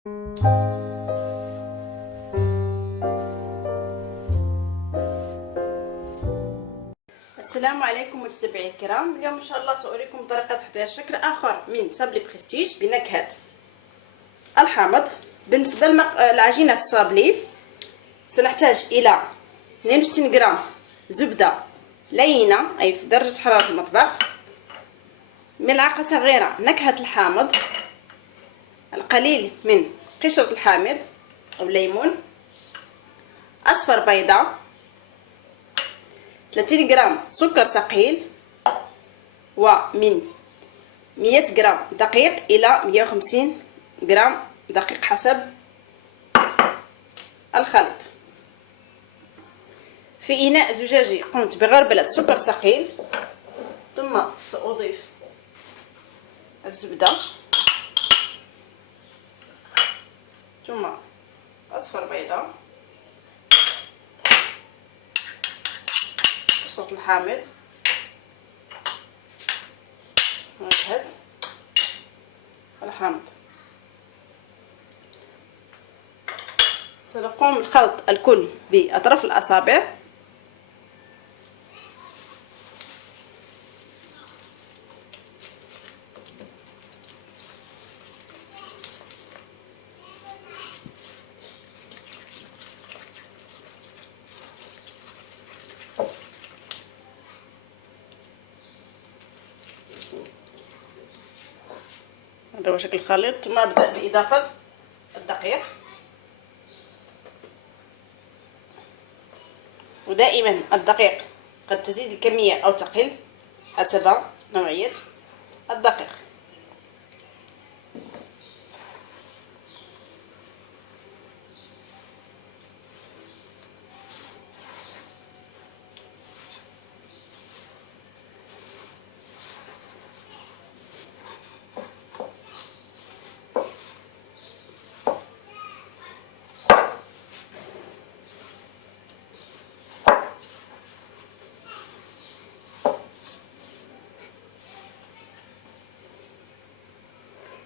السلام عليكم متابعي الكرام. اليوم ان شاء الله سأريكم طريقة تحضير شكل آخر من صابلي بريستيج بنكهة الحامض. بالنسبة لعجينة الصابلي سنحتاج إلى 62 غرام زبدة لينة أي في درجة حرارة المطبخ، ملعقة صغيرة نكهة الحامض، القليل من قشرة الحامض أو الليمون، أصفر بيضة، 30 غرام سكر ثقيل، ومن 100 غرام دقيق إلى 150 غرام دقيق حسب الخليط. في إناء زجاجي قمت بغربلة سكر ثقيل، ثم سأضيف الزبدة، ثم أصفر بيضة، قشرة الحامض، نكهة الحامض. سنقوم بخلط الكل بأطراف الأصابع. هذا هو شكل الخليط. ثم أبدأ بإضافة الدقيق، ودائما الدقيق قد تزيد الكمية أو تقل حسب نوعية الدقيق.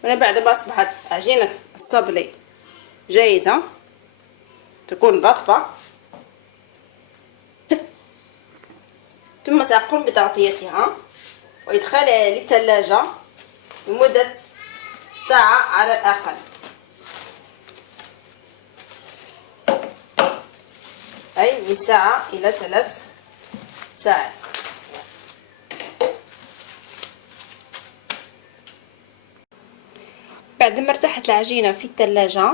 هنا بعد ما أصبحت عجينة الصابلي جاهزة تكون رطبة، ثم سأقوم بتغطيتها وإدخالها للثلاجة لمدة ساعة على الأقل، أي من ساعة إلى 3 ساعات. بعدما ارتاحت العجينة في الثلاجة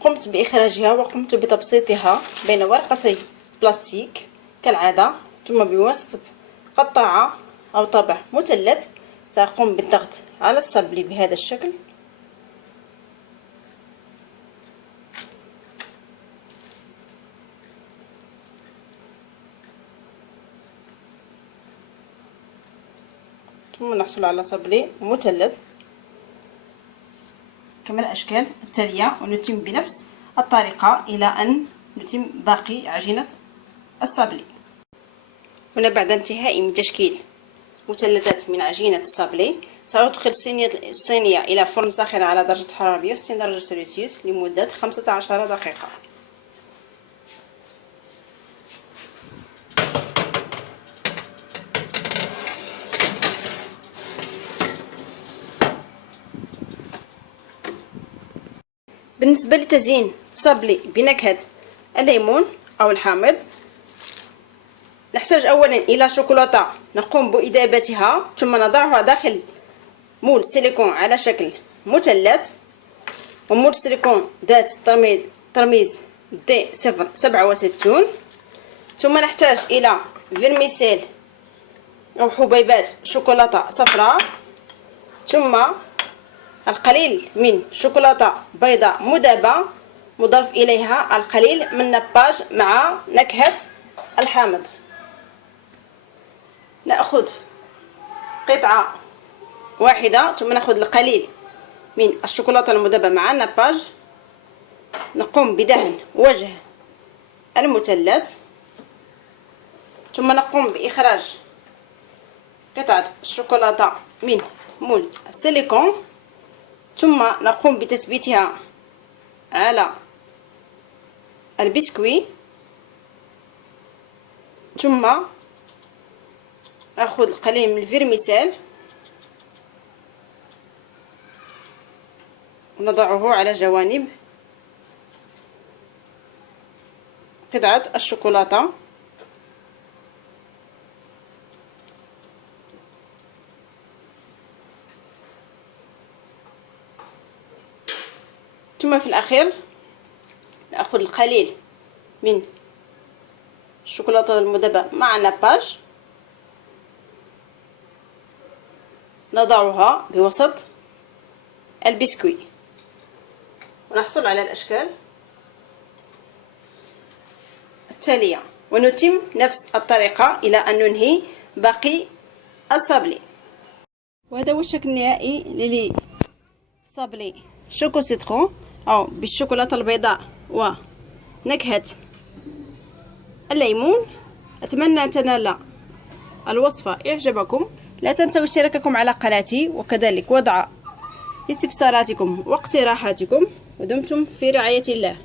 قمت بإخراجها وقمت بتبسيطها بين ورقتي بلاستيك كالعادة، ثم بواسطة قطاعة أو طابع مثلث سأقوم بالضغط على الصابلي بهذا الشكل، ثم نحصل على صابلي مثلث كما الأشكال التالية، ونتم بنفس الطريقة إلى أن نتم باقي عجينة الصابلي. هنا بعد انتهاء من تشكيل مثلثات من عجينة الصابلي سأدخل الصينية إلى فرن ساخن على درجة حرارة 160 درجة سلسيوس لمدة 15 دقيقة. بالنسبة لتزيين صابلي بنكهة الليمون أو الحامض نحتاج أولا إلى شوكولاتة نقوم بإذابتها، ثم نضعها داخل مول سيليكون على شكل مثلث، ومول سيليكون ذات ترميز D67، ثم نحتاج إلى فيرميسيل أو حبيبات شوكولاتة صفراء، ثم القليل من شوكولاتة بيضاء مذابة مضاف إليها القليل من نباج مع نكهة الحامض. نأخذ قطعة واحدة ثم نأخذ القليل من الشوكولاتة المذابة مع النباج، نقوم بدهن وجه المثلث، ثم نقوم بإخراج قطعة الشوكولاتة من مول السيليكون، ثم نقوم بتثبيتها على البسكوي، ثم اخذ قليل من الفيرميسيل ونضعه على جوانب قطعة الشوكولاتة، ثم في الأخير نأخذ القليل من الشوكولاتة المذبة مع ناباج، نضعها بوسط البسكوي ونحصل على الأشكال التالية، ونتم نفس الطريقة إلى أن ننهي باقي الصابلي. وهذا هو الشكل النهائي لصابلي شوكو سيترون أو بالشوكولاتة البيضاء ونكهة الليمون. أتمنى أن تنال الوصفة إعجابكم. لا تنسوا اشتراككم على قناتي وكذلك وضع استفساراتكم واقتراحاتكم، ودمتم في رعاية الله.